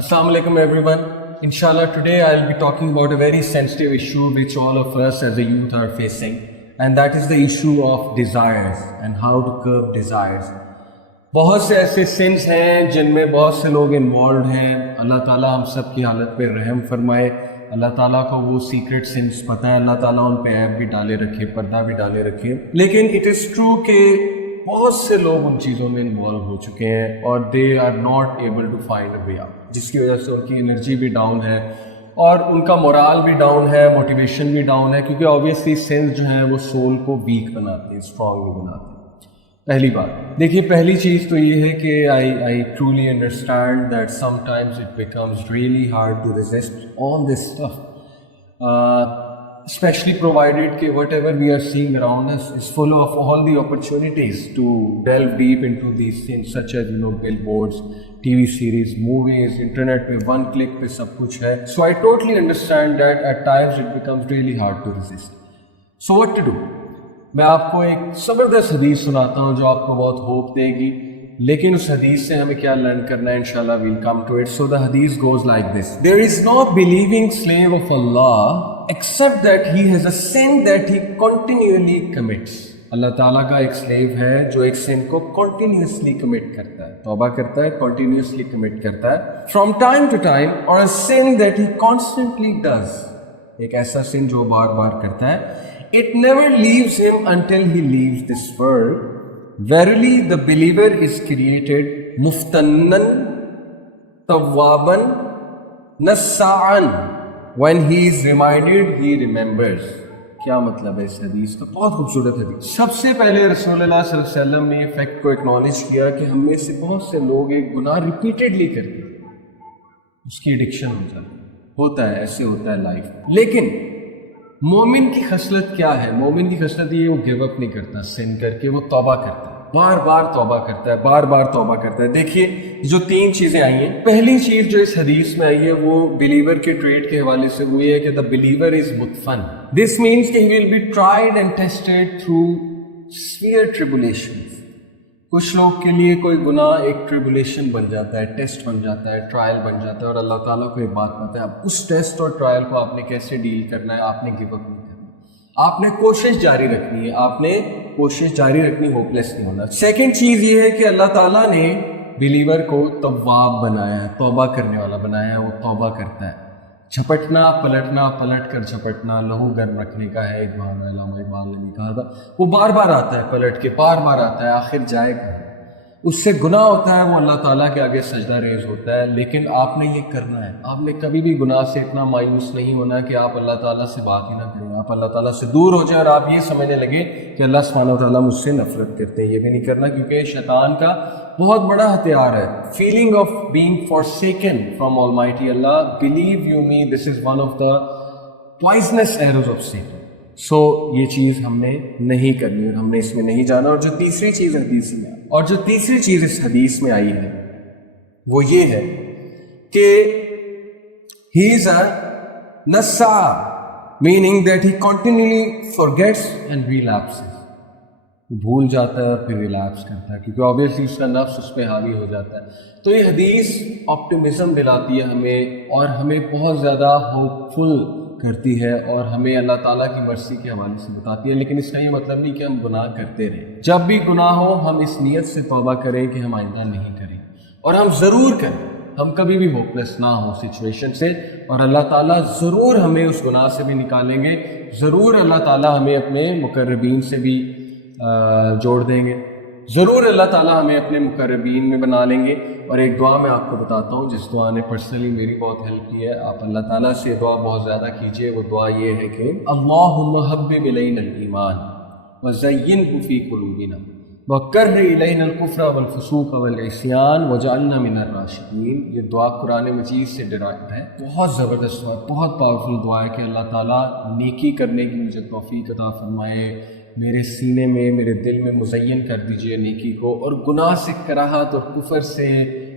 Assalamu alaikum everyone. Inshallah today I'll be talking about a very sensitive issue which all of us as a youth are facing, and that is the issue of desires and how to curb desires. बहुत से ऐसे since हैं जिनमें बहुत से लोग involve हैं. अल्लाह ताला हम सब की हालत पे रहम फरमाए. अल्लाह ताला को वो सीक्रेट सिंस पता है. अल्लाह ताला उन पे ऐप भी डाले रखे, पर्दा भी डाले रखे. लेकिन इट इज़ ट्रू कि बहुत से लोग उन चीज़ों में इन्वॉल्व हो चुके हैं और they are not able to find a way out, जिसकी वजह से उनकी एनर्जी भी डाउन है और उनका मोराल भी डाउन है, मोटिवेशन भी डाउन है, क्योंकि ऑब्वियसली सिंस जो है वो सोल को वीक बनाते हैं, स्ट्रॉन्ग नहीं बनाते. पहली बात देखिए, पहली चीज़ तो ये है कि I truly understand that sometimes it becomes really hard to resist all this stuff, especially provided that whatever we are seeing around us is full of all the opportunities to delve deep into these things, such as billboards, TV series, movies, internet पे one click पे सब कुछ है. So I totally understand that at times it becomes really hard to resist. So what to do? मैं आपको एक ज़बरदस्त हदीस सुनाता हूँ जो आपको बहुत होप देगी, लेकिन उस हदीस से हमें क्या लर्न करना है इंशाल्लाह we'll come to it. So the hadith goes like this: There is no believing slave of Allah except that he has a sin that he continually commits. अल्लाह ताला का एक स्लेव है जो एक सिन को कंटिन्यूसली कमिट करता है, तौबा करता है, कंटिन्यूसली कमिट करता है, फ्रॉम टाइम टू टाइम, और a sin that he constantly does, एक ऐसा सिन जो बार बार करता है. It never leaves him until he leaves this world. Verily the believer is created muftannan tawwaban nassa'an. When he is reminded, he remembers. क्या मतलब है इस हदीस का? बहुत खूबसूरत हदीस. सबसे पहले रसूलुल्लाह सल्लल्लाहु अलैहि वसल्लम ने फैक्ट को एक्नॉलेज किया कि हम में से बहुत से लोग एक गुनाह रिपीटेडली करते हैं, उसकी एडिक्शन हो जाती है. होता है, ऐसे होता है लाइफ. लेकिन मोमिन की खसलत क्या है? मोमिन की खसलत ये, वो गिव अप नहीं करता सिन करके, वो तौबा करता है, बार बार तौबा करता है, बार बार तौबा करता है. देखिए जो तीन चीज़ें आई हैं, पहली चीज़ जो इस हदीस में आई है वो बिलीवर के ट्रेड के हवाले से हुई है कि द बिलीवर इज मुतफन. दिस मीन्स कि he will be tried and tested through severe tribulations. कुछ लोग के लिए कोई गुनाह एक ट्रिबुलेशन बन जाता है, टेस्ट बन जाता है, ट्रायल बन जाता है, और अल्लाह ताला को एक बात पता है, अब उस टेस्ट और ट्रायल को आपने कैसे डील करना है. आपने गिव अप नहीं करना, आपने कोशिश जारी रखनी है, आपने कोशिश जारी रखनी, होपलेस नहीं होना. सेकंड चीज़ ये है कि अल्लाह ताला ने बिलीवर को तव्वाब बनाया है, तौबा करने वाला बनाया है. वो तौबा करता है, झपटना पलटना, पलट कर झपटना लहू गर्म रखने का है. इकबाल ने कहा था, वो बार बार आता है, पलट के बार बार आता है, आखिर जाएगा. उससे गुनाह होता है, वो अल्लाह ताला के आगे सजदा रेज होता है. लेकिन आपने ये करना है, आपने कभी भी गुनाह से इतना मायूस नहीं होना कि आप अल्लाह ताला से बात ही ना करें, आप अल्लाह ताला से दूर हो जाए और आप ये समझने लगे कि अल्लाह सुब्हानहू व तआला मुझसे नफरत करते हैं. ये भी नहीं करना, क्योंकि शैतान का बहुत बड़ा हथियार है feeling of being forsaken from almighty Allah. Believe you me, this is one of the poisonous arrows of Satan. So ये चीज़ हमने नहीं करनी और हमने इसमें नहीं जाना. और जो तीसरी चीज़ इस हदीस में आई है वो ये है कि ही इज अ नस्सा, meaning that he continuously forgets and relapses. भूल जाता है और फिर रिलैप्स करता है, क्योंकि ऑब्वियसली उसका नफ्स उस पर हावी हो जाता है. तो ये हदीस ऑप्टिमिज्म दिलाती है हमें और हमें बहुत ज़्यादा होपफुल करती है और हमें अल्लाह ताला की मर्सी के हवाले से बताती है. लेकिन इसका ये मतलब नहीं कि हम गुनाह करते रहें. जब भी गुनाह हो हम इस नीयत से तौबा करें कि हम आइंदा नहीं करें, और हम ज़रूर करें. हम कभी भी होपलेस ना हो सिचुएशन से, और अल्लाह ताला ज़रूर हमें उस गुनाह से भी निकालेंगे. ज़रूर अल्लाह ताला हमें अपने मुकर्रबीन से भी जोड़ देंगे. ज़रूर अल्लाह ताला हमें अपने मुकर्रबीन में बना लेंगे. और एक दुआ मैं आपको बताता हूँ जिस दुआ ने पर्सनली मेरी बहुत हेल्प की है. आप अल्लाह ताला से दुआ बहुत ज़्यादा कीजिए. वो दुआ ये है कि अल्लाहुम्मा हब्बिब इलैनल ईमान व ज़य्यिनहु फ़ी क़ुलूबिना व कर्रिह इलैनल कुफ़्र वल फ़ुसूक़ वल इस्यान वजअलना मिनर राशिदीन. ये दुआ कुरान मजीद से डिराइव्ड है. बहुत ज़बरदस्त दुआ, बहुत पावरफुल दुआ है कि अल्लाह ताला नेकी करने की मुझे तौफ़ीक़ अता फ़रमाए. मेरे सीने में, मेरे दिल में मुज़य्यन कर दीजिए नेकी को, और गुनाह से, कराहत और कुफर से,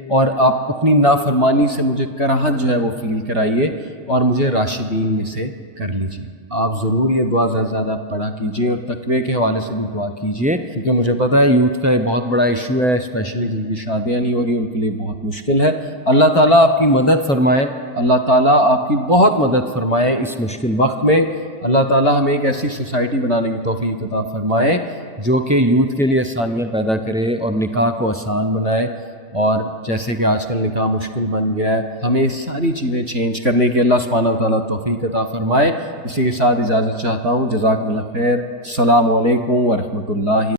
اور آپ اپنی نافرمانی سے مجھے کراہت جو ہے وہ فیل کرائیے اور مجھے راشدین میں سے کر لیجیے۔ آپ ضرور یہ دعا زیادہ زیادہ پڑھا کیجیے اور تقوی کے حوالے سے بھی دعا کیجیے، کیونکہ مجھے پتہ ہے یوتھ کا ایک بہت بڑا ایشو ہے، اسپیشلی جن کی شادیاں نہیں ہو رہی ان کے لیے بہت مشکل ہے۔ اللہ تعالیٰ آپ کی مدد فرمائے، اللہ تعالیٰ آپ کی بہت مدد فرمائے اس مشکل وقت میں۔ اللہ تعالیٰ ہمیں ایک ایسی سوسائٹی بنانے کی توفیق عطا فرمائے جو کہ یوتھ کے لیے آسانیاں پیدا کرے اور نکاح کو آسان بنائے، اور جیسے کہ آج کل نکاح مشکل بن گیا ہے، ہمیں ساری چیزیں چینج کرنے کی اللہ سبحانہ و تعالیٰ توفیق عطا فرمائے۔ اسی کے ساتھ اجازت چاہتا ہوں، جزاکم اللہ خیر، السلام علیکم ورحمۃ اللہ۔